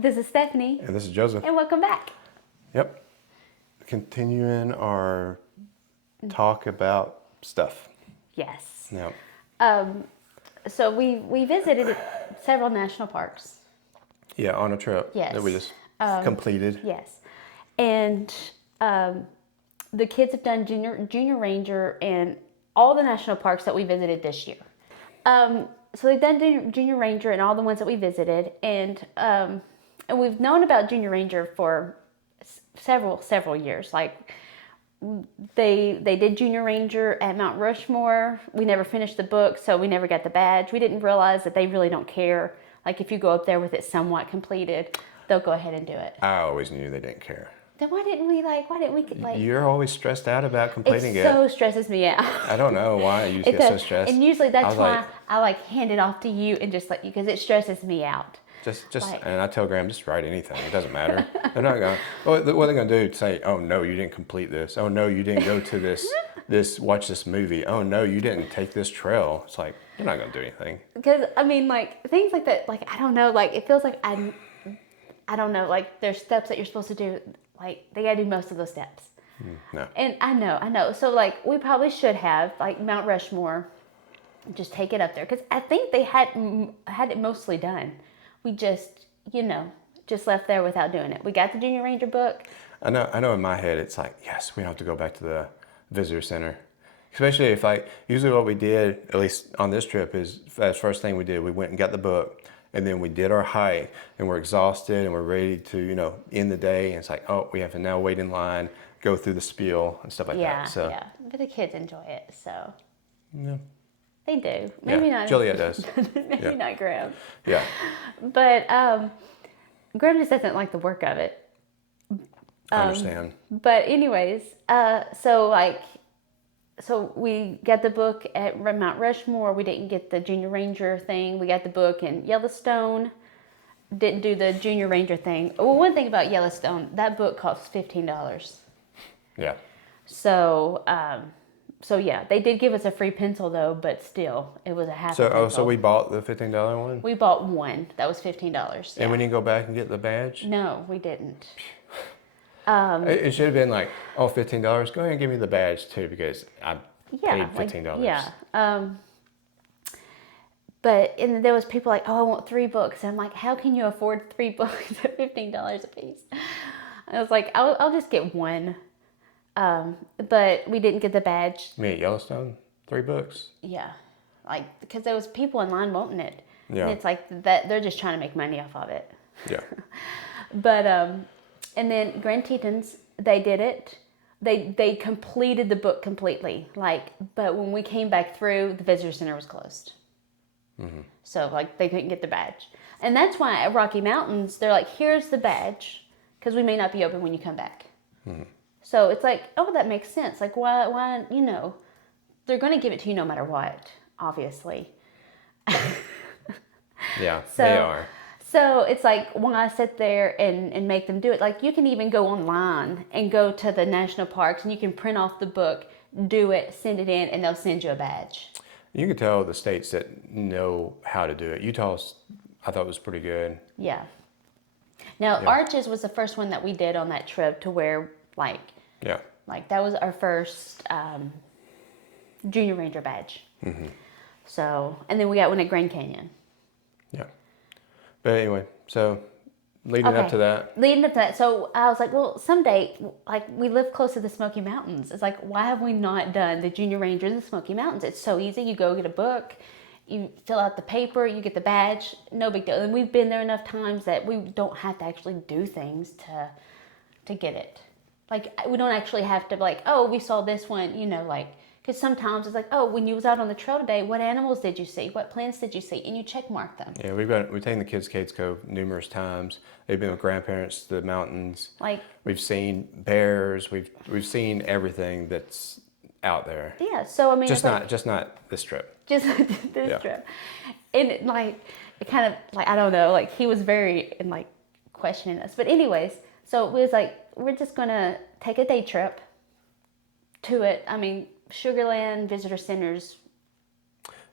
This is Stephanie. And this is Joseph. And welcome back. Yep. Continuing our talk about stuff. Yes. Yep. So we visited several national parks. Yeah, on a trip that we just completed. Yes. And the kids have done junior ranger and all the national parks that we visited this year. So they've done junior ranger and all the ones that we visited, and we've known about junior ranger for several years. Like they did junior ranger at Mount Rushmore. We never finished the book, so we never got the badge. We didn't realize that they really don't care. Like if you go up there with it somewhat completed, they'll go ahead and do it. I always knew they didn't care. Then why didn't we like? You're always stressed out about completing it. It so stresses me out. I don't know why you get so stressed. And usually that's why I hand it off to you and just let you, because it stresses me out. And I tell Graham, just write anything. It doesn't matter. They're not going. What are they going to do? Say, oh no, you didn't complete this. Oh no, you didn't go to watch this movie. Oh no, you didn't take this trail. It's like they're not going to do anything. Because I mean, like things like that. Like I don't know. Like it feels like I don't know. Like there's steps that you're supposed to do. Like they got to do most of those steps. No. And I know. So like we probably should have like Mount Rushmore, just take it up there, because I think they had it mostly done. We just left there without doing it. We got the Junior Ranger book. I know in my head it's like, yes, we don't have to go back to the visitor center. Especially if usually what we did, at least on this trip, is the first thing we did, we went and got the book, and then we did our hike, and we're exhausted and we're ready to, end the day, and it's like, oh, we have to now wait in line, go through the spiel and stuff like that. So yeah. But the kids enjoy it, so. Yeah. They do. Maybe not. Juliet does. Maybe not Graham. Yeah. But Graham just doesn't like the work of it. I understand. But anyways, so we got the book at Mount Rushmore. We didn't get the Junior Ranger thing. We got the book in Yellowstone. Didn't do the Junior Ranger thing. Well, one thing about Yellowstone, that book costs $15. Yeah. So yeah, they did give us a free pencil though, but still, it was a half a pencil. So we bought the $15 one? We bought one. That was $15. Yeah. And we didn't go back and get the badge? No, we didn't. It should have been like, oh, $15. Go ahead and give me the badge too, because I paid $15. Yeah. But and there was people like, oh, I want 3 books. And I'm like, how can you afford 3 books at $15 a piece? I was like, I'll just get one. But we didn't get the badge. Me at Yellowstone, 3 books. Yeah, because there was people in line wanting it. Yeah. And it's like that they're just trying to make money off of it. Yeah. But and then Grand Tetons, they did it. They completed the book completely. But when we came back through, the visitor center was closed. Mm-hmm. So they couldn't get the badge, and that's why at Rocky Mountains they're like, here's the badge, because we may not be open when you come back. Mm-hmm. So it's like, oh, that makes sense. Like, why, they're going to give it to you no matter what, obviously. Yeah, they are. So it's like, why sit there and make them do it? Like, you can even go online and go to the national parks, and you can print off the book, do it, send it in, and they'll send you a badge. You can tell the states that know how to do it. Utah's, I thought, was pretty good. Yeah. Now, Arches was the first one that we did on that trip to where, yeah. That was our first Junior Ranger badge. Mm-hmm. So, and then we got one at Grand Canyon. Yeah. But anyway, so leading up to that. So I was like, well, someday, we live close to the Smoky Mountains. It's like, why have we not done the Junior Ranger in the Smoky Mountains? It's so easy. You go get a book, you fill out the paper, you get the badge, no big deal. And we've been there enough times that we don't have to actually do things to get it. We don't actually have to oh, we saw this one, because sometimes it's like, oh, when you was out on the trail today, what animals did you see? What plants did you see? And you check mark them. Yeah, we've taken the kids to Cades Cove numerous times. They've been with grandparents to the mountains. We've seen bears. We've seen everything that's out there. Yeah, so I mean, just not this trip. Just this trip, and it kind of I don't know, he was very questioning us. But anyways, so it was we're just gonna take a day trip to it. I mean, Sugarland Visitor Center's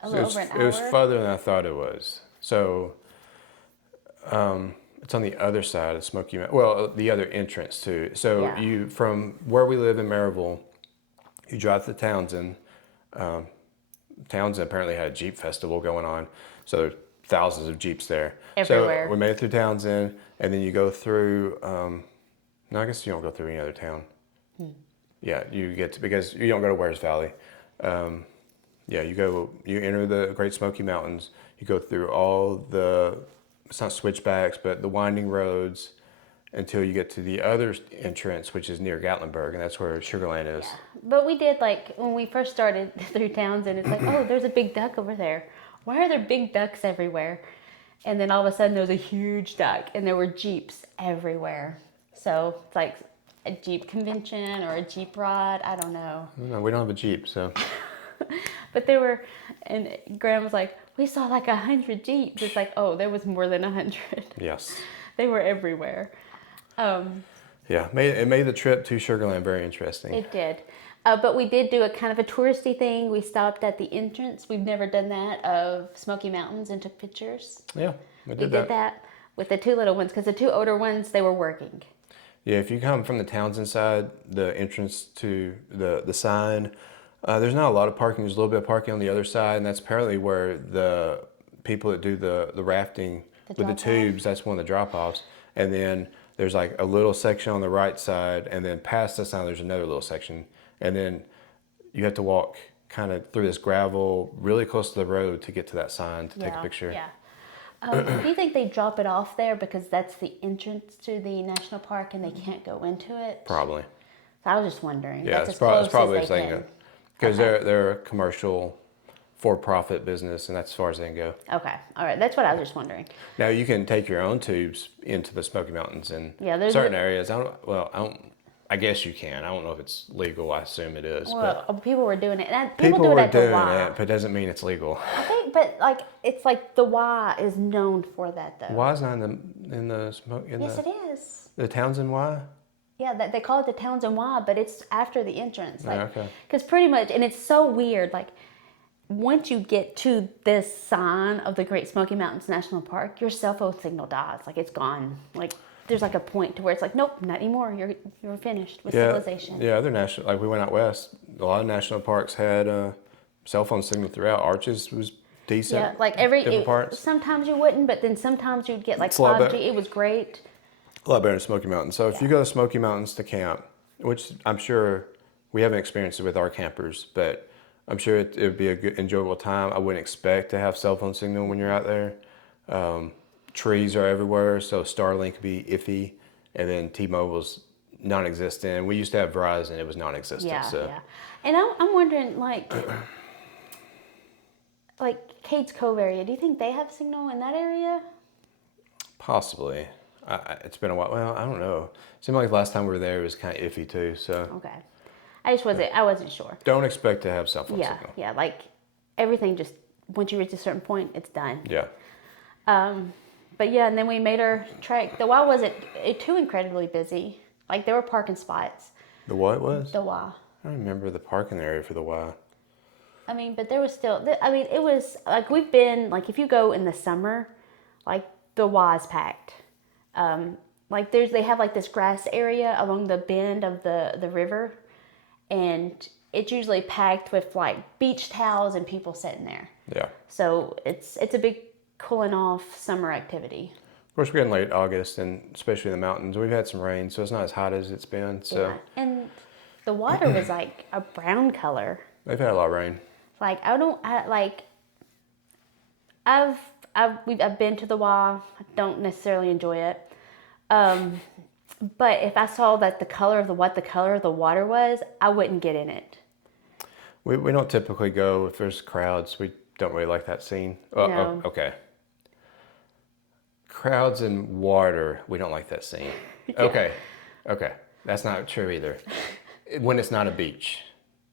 a little over an hour. It was farther than I thought it was. So It's on the other side of Smoky Mountain. Well, the other entrance too. So Yeah. you, from where we live in Maryville, you drive to Townsend. Townsend apparently had a Jeep festival going on. So there's thousands of Jeeps there. Everywhere. So we made it through Townsend, and then you go through, no, I guess you don't go through any other town. Yeah, you get to, because you don't go to Wares Valley. Yeah, you enter the Great Smoky Mountains. You go through all the, it's not switchbacks, but the winding roads until you get to the other entrance, which is near Gatlinburg, and that's where Sugarland is. But we did, like, when we first started through towns, and it's like, oh, there's a big duck over there. Why are there big ducks everywhere? And then all of a sudden, there was a huge duck, and there were Jeeps everywhere. So it's like a Jeep convention or a Jeep ride. I don't know. No, we don't have a Jeep, so. But there were, and Graham was like, we saw like 100 Jeeps. It's like, oh, there was more than 100. Yes. They were everywhere. Yeah, it made the trip to Sugarland very interesting. It did. But we did do a kind of a touristy thing. We stopped at the entrance. We've never done that, of Smoky Mountains, and took pictures. Yeah, we We did that with the two little ones, because the two older ones, they were working. Yeah, if you come from the Townsend side, the entrance to the sign, there's not a lot of parking. There's a little bit of parking on the other side, and that's apparently where the people that do the rafting with the drop-off? tubes, that's one of the drop-offs. And then there's like a little section on the right side, and then past the sign, there's another little section. And then you have to walk kind of through this gravel really close to the road to get to that sign to take a picture. Yeah. Do you think they drop it off there because that's the entrance to the national park and they can't go into it? Probably. So I was just wondering. Yeah, That's it's as close probably as they saying can. it. Because they're a commercial for-profit business, and that's as far as they can go. Okay, all right. That's what I was just wondering. Now you can take your own tubes into the Smoky Mountains in Yeah, certain areas. I guess you can. I don't know if it's legal. I assume it is. Well, people were doing it. And people do it were at the doing Y. it, but it doesn't mean it's legal. I think, but like it's like the Y is known for that though. Why is not in the smoke? Yes, it is. The Townsend Y? Yeah, they call it the Townsend Y, but it's after the entrance. Like, okay. Because pretty much, and it's so weird. Like once you get to this sign of the Great Smoky Mountains National Park, your cell phone signal dies. Like it's gone. Like there's like a point to where it's like, nope, not anymore. You're finished with civilization. Yeah, other national, like we went out west, a lot of national parks had cell phone signal throughout. Arches was decent. Yeah, like different parts. sometimes you wouldn't, but then sometimes you'd get like It's a lot 5G. better. It was great. A lot better than Smoky Mountains. So if you go to Smoky Mountains to camp, which I'm sure we haven't experienced it with our campers, but I'm sure it would be a good, enjoyable time. I wouldn't expect to have cell phone signal when you're out there. Trees are everywhere, so Starlink would be iffy, and then T-Mobile's non-existent. We used to have Verizon; it was non-existent. Yeah, so. yeah. And I'm wondering, like Cades Cove area. Do you think they have signal in that area? Possibly. It's been a while. Well, I don't know. It seemed like the last time we were there it was kind of iffy too. So. Okay. I wasn't sure. Don't expect to have cell phone Yeah, signal. yeah. Like everything, just once you reach a certain point, it's done. Yeah. But yeah, and then we made our trek. The Y wasn't too incredibly busy. Like there were parking spots. The what was? The Y. I don't remember the parking area for the Y. I mean, but there was still. I mean, it was like we've been like if you go in the summer, like the Y is packed. Like they have like this grass area along the bend of the river, and it's usually packed with like beach towels and people sitting there. Yeah. So it's a big cooling off summer activity. Of course, we're in late August, and especially in the mountains, we've had some rain, so it's not as hot as it's been. So Yeah. And the water was like a brown color. they've had a lot of rain. Like I've been to the Y. I don't necessarily enjoy it. But if I saw that the color of the water was, I wouldn't get in it. We don't typically go if there's crowds. We don't really like that scene. No. Okay. Crowds and water, we don't like that scene. Okay. That's not true either. When it's not a beach.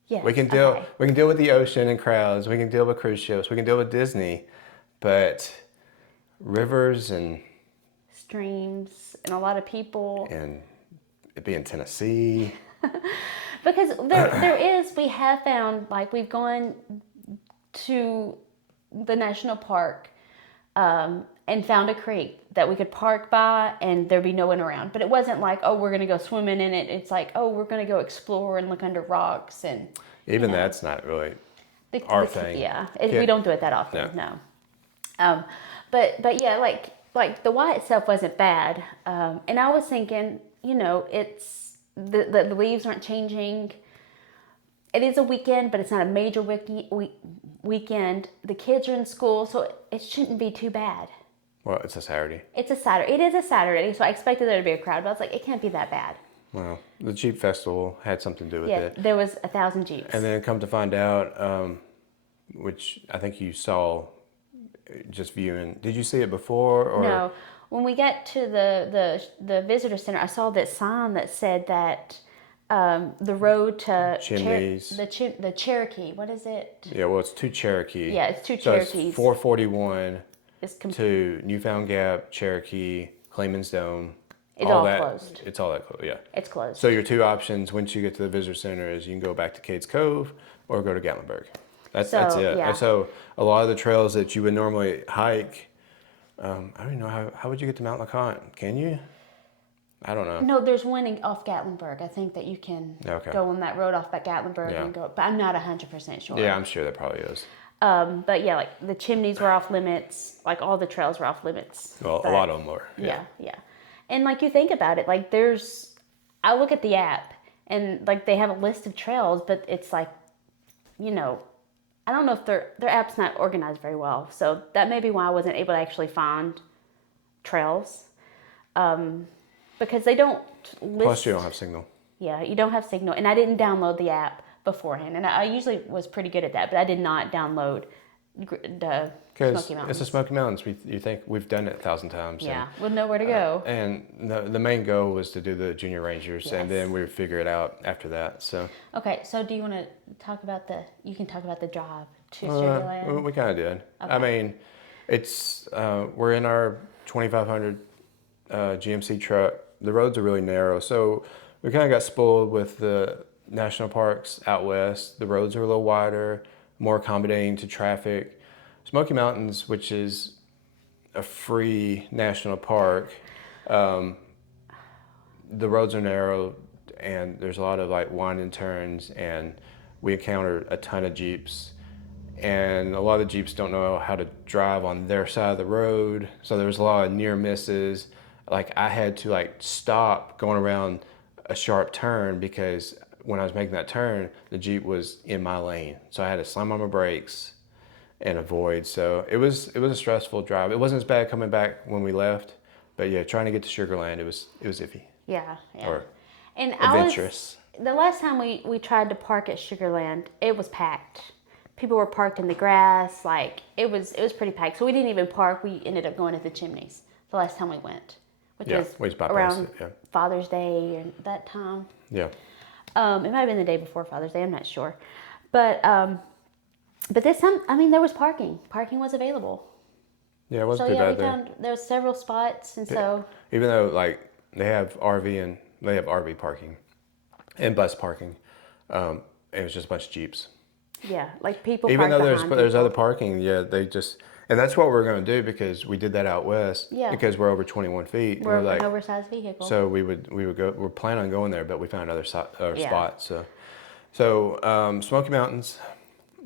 Yes, We can deal with the ocean and crowds. We can deal with cruise ships. We can deal with Disney, but rivers and streams and a lot of people. it being Tennessee. Because we have found, like we've gone to the national park and found a creek that we could park by and there'd be no one around. But it wasn't like, oh, we're gonna go swimming in it. It's like, oh, we're gonna go explore and look under rocks and Even that's not really our thing. Yeah, we don't do it that often. No. But yeah, like the Y itself wasn't bad, and I was thinking, it's the leaves aren't changing. It is a weekend, but it's not a major weekend. The kids are in school, so it shouldn't be too bad. Well, it's a Saturday. It's a Saturday. It is a Saturday, so I expected there to be a crowd, but I was like, it can't be that bad. Well, the Jeep Festival had something to do with it. Yeah, there was 1,000 Jeeps. And then come to find out, which I think you saw just viewing. Did you see it before? Or? No. When we got to the visitor center, I saw that sign that said that the road to Chimneys. The Cherokee. What is it? Yeah, well, it's to Cherokee. Yeah, it's two so Cherokees. It's 441 It's to Newfound Gap, Cherokee, Clayman's Dome. It's all closed. It's all that closed, yeah. It's closed. So your two options once you get to the visitor center is you can go back to Cades Cove or go to Gatlinburg. That's it. Yeah. So a lot of the trails that you would normally hike, I don't even know how would you get to Mount LeConte? Can you? I don't know. No, there's one off Gatlinburg. I think that you can go on that road off at Gatlinburg and go, but I'm not 100% sure. Yeah, I'm sure there probably is. But yeah, like the chimneys were off limits. Like all the trails were off limits. Well, a lot of them were. Yeah. And like you think about it, like I look at the app and like they have a list of trails, but it's like, I don't know if their app's not organized very well. So that may be why I wasn't able to actually find trails. Because they don't list. Plus you don't have signal. Yeah, you don't have signal. And I didn't download the app beforehand. And I usually was pretty good at that, but I did not download the Smoky Mountains. It's the Smoky Mountains. You think we've done it 1,000 times. Yeah, we'll know where to go. And the main goal was to do the Junior Rangers, and then we would figure it out after that. So. Okay, so do you want to talk about you can talk about the drive to Sugar Land? We kind of did. Okay. I mean, it's we're in our 2500 GMC truck. The roads are really narrow, so we kind of got spoiled with the national parks out west. The roads are a little wider, more accommodating to traffic. Smoky Mountains, which is a free national park, the roads are narrow and there's a lot of like winding turns, and we encountered a ton of Jeeps, and a lot of the Jeeps don't know how to drive on their side of the road. So there was a lot of near misses. Like I had to like stop going around a sharp turn because when I was making that turn, the Jeep was in my lane. So I had to slam on my brakes and avoid. So it was a stressful drive. It wasn't as bad coming back when we left, but yeah, trying to get to Sugar Land, it was iffy. Yeah. Or and adventurous. The last time we tried to park at Sugar Land, it was packed. People were parked in the grass. Like it was pretty packed. So we didn't even park. We ended up going to the Chimneys the last time we went, which was around Father's Day and that time. Yeah. It might have been the day before Father's Day. I'm not sure, but this time, I mean, there was parking. Parking was available. Yeah, it wasn't too bad there. There was several spots, and so even though like they have RV parking and bus parking, it was just a bunch of Jeeps. Yeah, like people. Even though there's other parking, they just, and that's what we're going to do because we did that out west. Yeah. Because we're over 21 feet. We're like an oversized vehicle. So we would go. We're planning on going there, but we found another spot. So Smoky Mountains,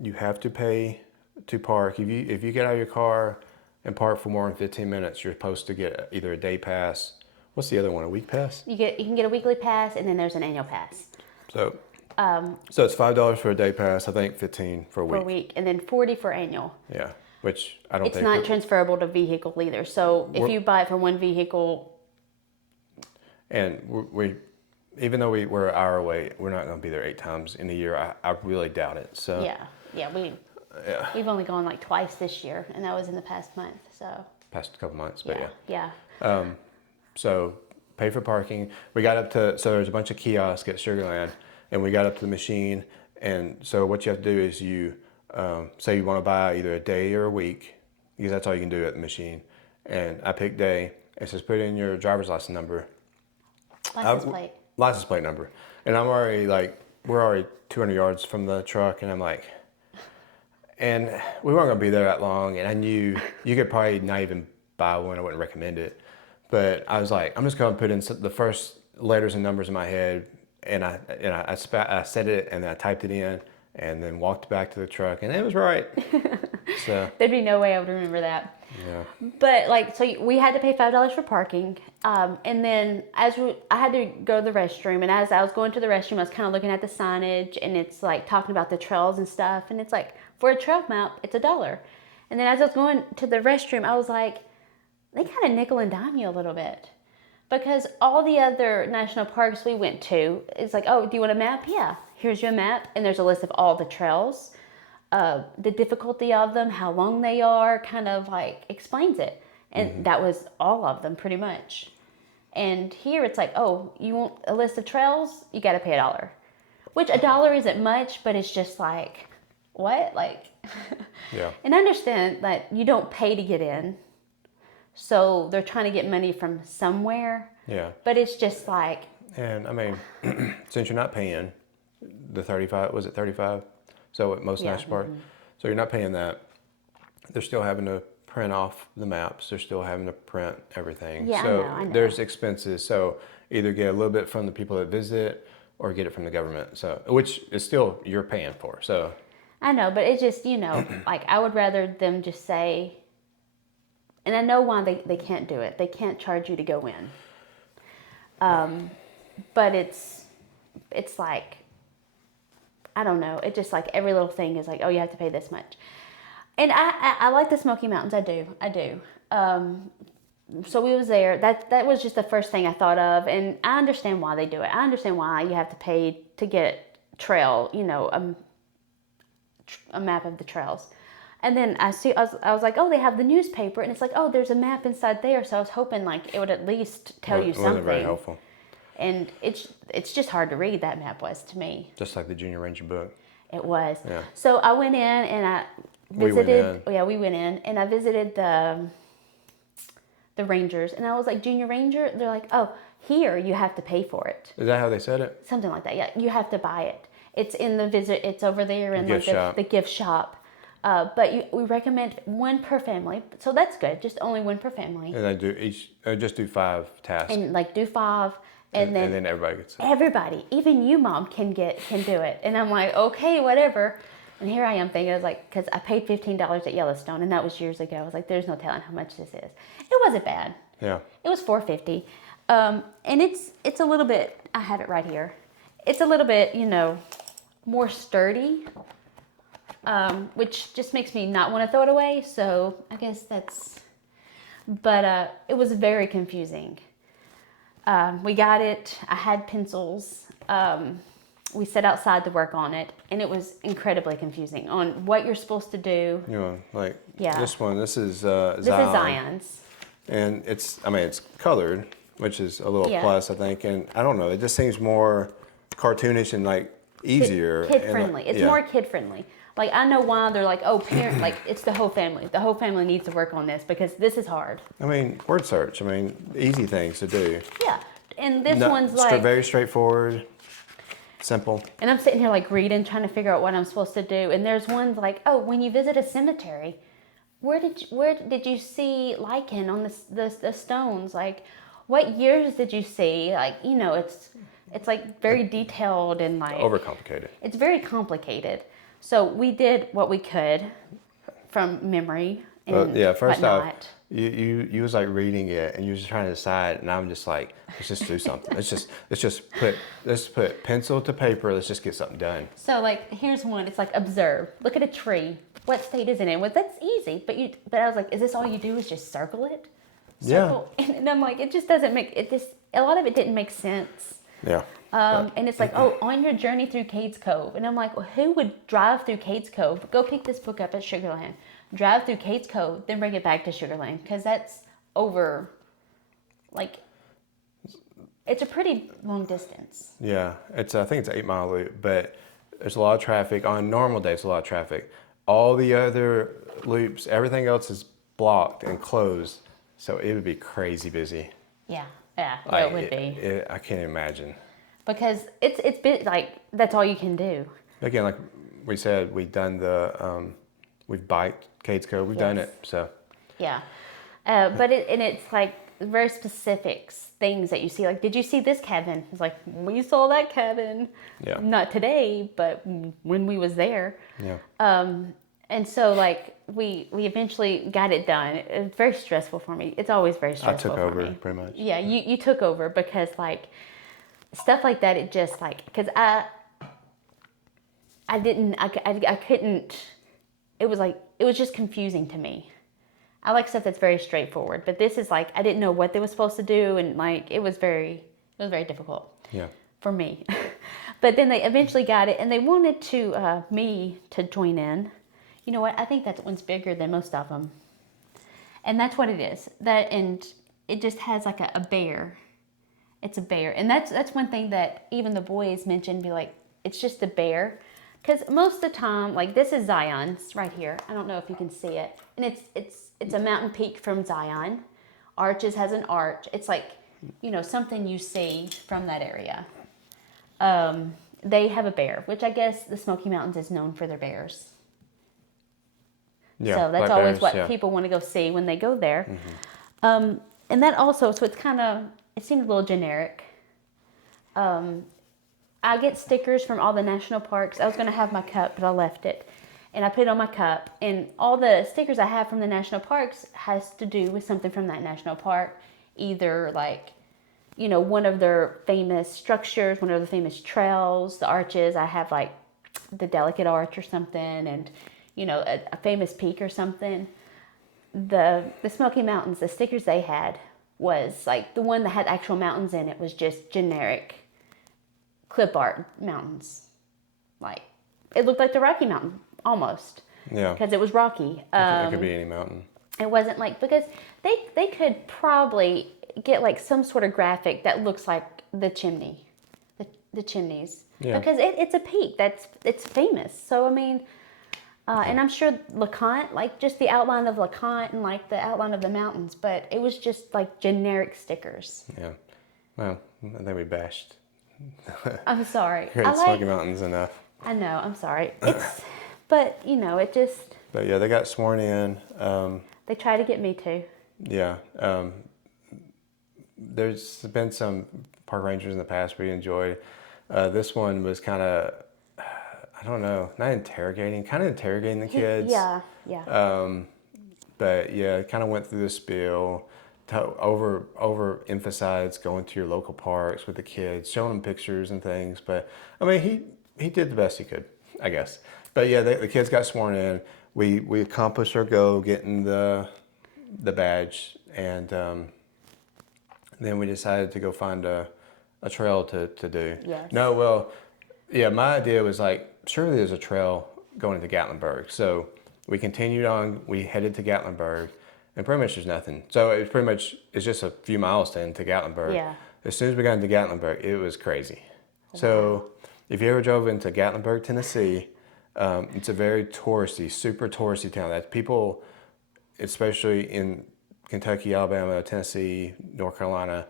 you have to pay to park. If you get out of your car and park for more than 15 minutes, you're supposed to get either a day pass. What's the other one? A week pass? You can get a weekly pass, and then there's an annual pass. So it's $5 for a day pass. I think 15 for a week. For a week, and then 40 for annual. Yeah, which I don't think. It's not transferable to vehicle either. So if you buy it for one vehicle. And we even though we're an hour away, we're not going to be there 8 times in a year. I really doubt it. So we've only gone like twice this year, and that was in the past month. So past couple months, but yeah. So pay for parking. We got up to, so there's a bunch of kiosks at Sugar Land, and we got up to the machine. And so what you have to do is you say you want to buy either a day or a week, because that's all you can do at the machine. And I picked day. It says put in your driver's license number. License plate number. And we're already 200 yards from the truck, and I'm like, and we weren't going to be there that long, and I knew you could probably not even buy one. I wouldn't recommend it. But I was like, I'm just going to put in the first letters and numbers in my head, and I said it, and then I typed it in, and then walked back to the truck, and it was right. So There'd be no way I would remember that. yeah, But like, so we had to pay $5 for parking, and then I had to go to the restroom, and as I was going to the restroom, I was kind of looking at the signage, and it's like talking about the trails and stuff, and it's like for a trail map, it's $1. And then as I was going to the restroom, I was like, they kind of nickel and dime you a little bit, because all the other national parks we went to, it's like, oh, do you want a map? Yeah, here's your map, and there's a list of all the trails. The difficulty of them, how long they are, kind of like explains it. And that was all of them pretty much. And here it's like, oh, you want a list of trails? You got to pay $1. Which $1 isn't much, but it's just like, what? Like, yeah. and I understand that you don't pay to get in. So they're trying to get money from somewhere. Yeah. But it's just like. And I mean, since you're not paying the 35, was it 35? So at most national park, so you're not paying that. They're still having to print off the maps. They're still having to print everything. Yeah, so I know. There's expenses. So either get a little bit from the people that visit, or get it from the government. So which is still you're paying for. So I know, but it's just, like I would rather them just say, and I know why they can't do it. They can't charge you to go in. But it's like, I don't know. It's just like every little thing is like, oh, you have to pay this much. And I like the Smoky Mountains. I do. So we was there. That was just the first thing I thought of. And I understand why they do it. I understand why you have to pay to get trail, a map of the trails. And then I was like, oh, they have the newspaper. And it's like, oh, there's a map inside there. So I was hoping like it would at least tell you something. Wasn't very helpful. And it's just hard to read, that map was to me. Just like the Junior Ranger book. It was. Yeah. So I went in and I visited. We went in and I visited the Rangers, and I was like, Junior Ranger? They're like, oh, here you have to pay for it. Is that how they said it? Something like that. Yeah, you have to buy it. It's in the visit. It's over there in the gift shop. But we recommend one per family, so that's good. Just only one per family. And they just do 5 tasks. And like do 5. And then everybody gets it. Everybody, even you, Mom, can do it. And I'm like, okay, whatever. And here I am thinking, I was like, because I paid $15 at Yellowstone, and that was years ago. I was like, there's no telling how much this is. It wasn't bad. Yeah. It was $4.50, and it's a little bit. I have it right here. It's a little bit, more sturdy, which just makes me not want to throw it away. So I guess that's. But it was very confusing. We got it. I had pencils. We sat outside to work on it, and it was incredibly confusing on what you're supposed to do. This is Zion. This is Zion's. And it's colored, which is a little plus, I think. And I don't know, it just seems more cartoonish and like easier. Kid friendly. It's more kid friendly. Like, I know why they're like, oh, parent, like, it's the whole family. The whole family needs to work on this because this is hard. Word search. Easy things to do. Yeah. And this one's like. Very straightforward, simple. And I'm sitting here like reading, trying to figure out what I'm supposed to do. And there's ones like, oh, when you visit a cemetery, where did you see lichen on the stones? Like, what years did you see? Like, it's like very detailed and like. Overcomplicated. It's very complicated. So we did what we could from memory. First off, you was like reading it and you was trying to decide, and I'm just like, let's just do something. let's just put pencil to paper. Let's just get something done. So like, here's one. It's like, observe. Look at a tree. What state is it in? Well, that's easy. But I was like, is this all you do is just circle it? Circle. Yeah. And I'm like, it just doesn't make it. A lot of it didn't make sense. Yeah. And it's like, oh, on your journey through Cades Cove. And I'm like, well, who would drive through Cades Cove? Go pick this book up at Sugarland. Drive through Cades Cove, then bring it back to Sugarland. Because that's over, like, it's a pretty long distance. Yeah. I think it's an 8-mile loop, but there's a lot of traffic. On normal days, a lot of traffic. All the other loops, everything else is blocked and closed. So it would be crazy busy. Yeah, it would be. I can't imagine. Because it's been like, that's all you can do. Again, like we said, we've done we've biked Cades Cove, we've done it, so. Yeah. But it's like very specific things that you see. Like, did you see this cabin? It's like, we saw that cabin. Yeah. Not today, but when we was there. Yeah. And so like we eventually got it done. It was very stressful for me. It's always very stressful I took for over me. pretty much. Yeah, you took over because like stuff like that. It just like because I couldn't. It was just confusing to me. I like stuff that's very straightforward, but this is like I didn't know what they were supposed to do, and like it was very difficult. Yeah. For me. But then they eventually got it, and they wanted me to join in. You know what? I think that one's bigger than most of them, and that's what it is. And it just has like a bear. It's a bear, and that's one thing that even the boys mentioned. Be like, it's just a bear, because most of the time, like this is Zion's right here. I don't know if you can see it, and it's a mountain peak from Zion. Arches has an arch. It's like, something you see from that area. They have a bear, which I guess the Smoky Mountains is known for their bears. Yeah. So that's black always bears, what yeah. people want to go see when they go there. And that also, so it seemed a little generic. I get stickers from all the national parks. I was going to have my cup, but I left it. And I put it on my cup. And all the stickers I have from the national parks has to do with something from that national park. Either like, one of their famous structures, one of the famous trails, the arches. I have like the Delicate Arch or something, and a famous peak or something. The Smoky Mountains, the stickers they had was like the one that had actual mountains in it was just generic clip art mountains. Like it looked like the Rocky Mountain almost. Yeah. Because it was rocky. It could be any mountain. It wasn't like, because they could probably get like some sort of graphic that looks like the chimney, the chimneys. Yeah. Because it's a peak it's famous. So I mean, and I'm sure LeConte, like just the outline of LeConte and like the outline of the mountains, but it was just like generic stickers. Yeah. Well, I think we bashed I'm sorry. Great Smoky Mountains enough. I know. I'm sorry. But it just. But yeah, they got sworn in. They try to get me to. Yeah. There's been some park rangers in the past we enjoyed. This one was kind of, I don't know, not interrogating, kind of interrogating the kids. Yeah. But yeah, kind of went through the spiel, overemphasized going to your local parks with the kids, showing them pictures and things. But I mean, he did the best he could, I guess. But yeah, the kids got sworn in. We accomplished our goal, getting the badge, and then we decided to go find a trail to do. Yes. No, well, yeah, my idea was like, surely there's a trail going to Gatlinburg. So we continued on, we headed to Gatlinburg, and pretty much there's nothing. So it's just a few miles to Gatlinburg. Yeah. As soon as we got into Gatlinburg, it was crazy. Wow. So if you ever drove into Gatlinburg, Tennessee, it's a very touristy, super touristy town. That's people, especially in Kentucky, Alabama, Tennessee, North Carolina,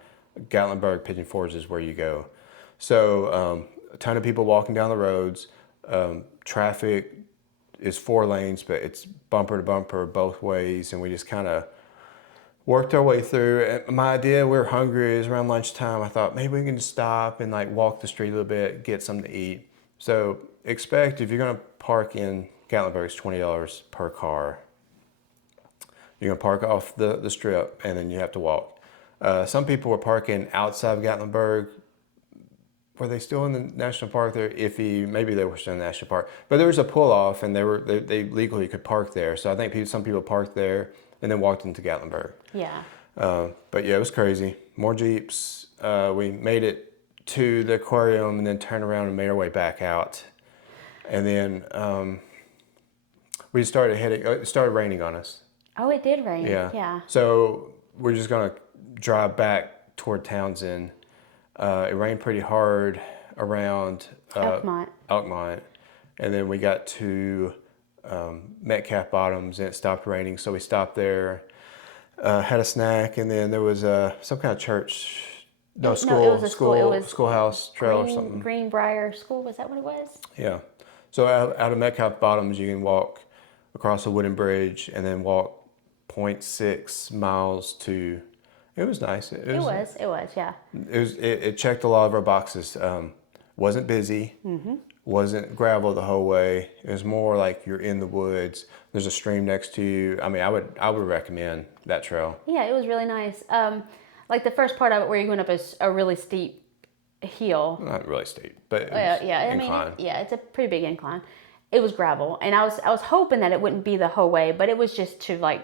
Gatlinburg, Pigeon Forge is where you go. So a ton of people walking down the roads. Traffic is 4 lanes, but it's bumper to bumper both ways, and we just kind of worked our way through. And my idea, we were hungry, it was around lunchtime. I thought maybe we can just stop and like walk the street a little bit, get something to eat. So expect if you're gonna park in Gatlinburg, it's $20 per car. You're gonna park off the strip, and then you have to walk. Some people were parking outside of Gatlinburg. Were they still in the national park? They're iffy. Maybe they were still in the national park. But there was a pull off, and they legally could park there. So I think some people parked there and then walked into Gatlinburg. Yeah. But yeah, it was crazy. More Jeeps. We made it to the aquarium and then turned around and made our way back out. And then we started heading. It started raining on us. Oh, it did rain. Yeah. Yeah. So we're just gonna drive back toward Townsend. It rained pretty hard around Elkmont, and then we got to Metcalf Bottoms, and it stopped raining. So we stopped there, had a snack, and then there was some kind of church. No, school. It was a school. It was schoolhouse trail or something. Greenbrier School. Was that what it was? Yeah. So out of Metcalf Bottoms, you can walk across a wooden bridge and then walk 0.6 miles to. It was nice. It was, yeah. It checked a lot of our boxes. Wasn't busy. Wasn't gravel the whole way. It was more like you're in the woods. There's a stream next to you. I mean, I would recommend that trail. Yeah, it was really nice. Like the first part of it where you're going up a really steep hill. Not really steep, but it was incline. It's a pretty big incline. It was gravel, and I was hoping that it wouldn't be the whole way, but it was just to like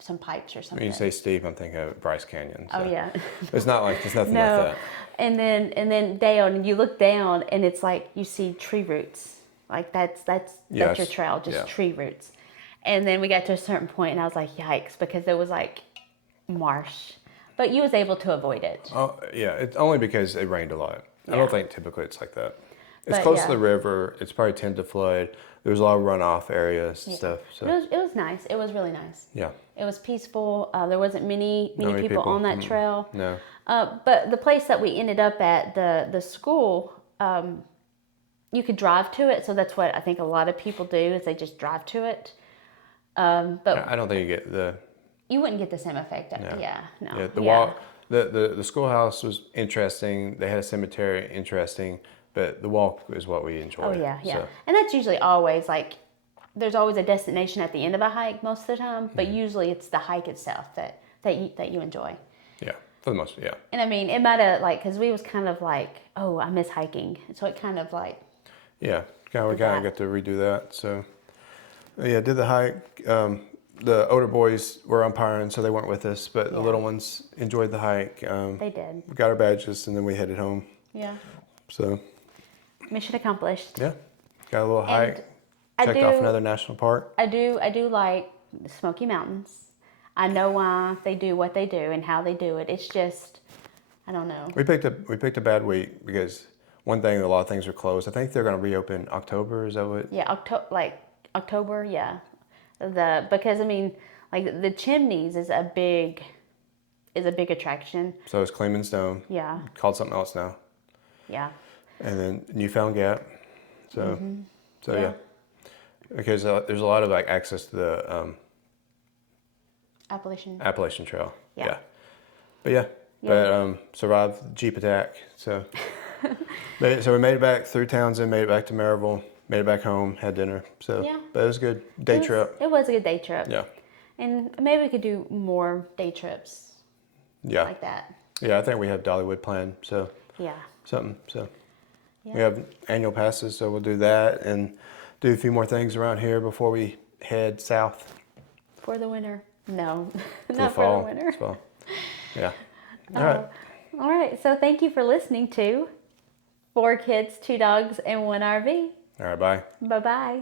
some pipes or something. When you say steep, I'm thinking of Bryce Canyon. So. Oh yeah. It's nothing No. like that. And then down, and you look down, and it's like you see tree roots. Like that's your trail, just tree roots. And then we got to a certain point, and I was like, yikes, because there was like marsh. But you was able to avoid it. Oh yeah, it's only because it rained a lot. I don't think typically it's like that. It's But, close to the river. It's probably tend to flood. There's a lot of runoff areas and stuff. So It was nice. It was really nice. yeah. It was peaceful. There wasn't many people on that trail. No. But the place that we ended up at, the school, you could drive to it. So that's what I think a lot of people do is they just drive to it. But I don't think you get the. you wouldn't get the same effect. No. Yeah, no. Yeah, the walk. The schoolhouse was interesting. They had a cemetery, interesting. But the walk is what we enjoyed. Oh yeah. So. And that's usually always like, there's always a destination at the end of a hike most of the time. But usually it's the hike itself that you enjoy. Yeah, for the most, yeah. And I mean, it might have like, because we was kind of like, oh, I miss hiking. So it kind of like. Yeah, we kind of got to redo that. So, yeah, did the hike. The older boys were umpiring, so they weren't with us. But the little ones enjoyed the hike. They did. We got our badges, and then we headed home. Yeah. So. Mission accomplished. Yeah, got a little hike. Checked off another national park. I do like the Smoky Mountains. I know why they do what they do and how they do it. It's just, I don't know. We picked a bad week because one thing, a lot of things are closed. I think they're going to reopen October. Is that what? Yeah, October. Yeah, because I mean, like the chimneys is a big attraction. So it's Cleman's Dome. Yeah. Called something else now. Yeah. And then Newfound Gap. So, yeah. Because there's a lot of like access to the Appalachian Trail. Yeah. But survived the Jeep attack. So, so we made it back through Townsend, made it back to Maryville, made it back home, had dinner. So, but it was a good day trip. It was a good day trip. Yeah. And maybe we could do more day trips. Yeah. Like that. Yeah, I think we have Dollywood planned. So. Yeah. Something. So. We have annual passes, so we'll do that and do a few more things around here before we head south. For the winter. No, not for the winter. It's fall. Yeah. All right. All right. So thank you for listening to 4 Kids, 2 Dogs, and 1 RV. All right. Bye. Bye-bye.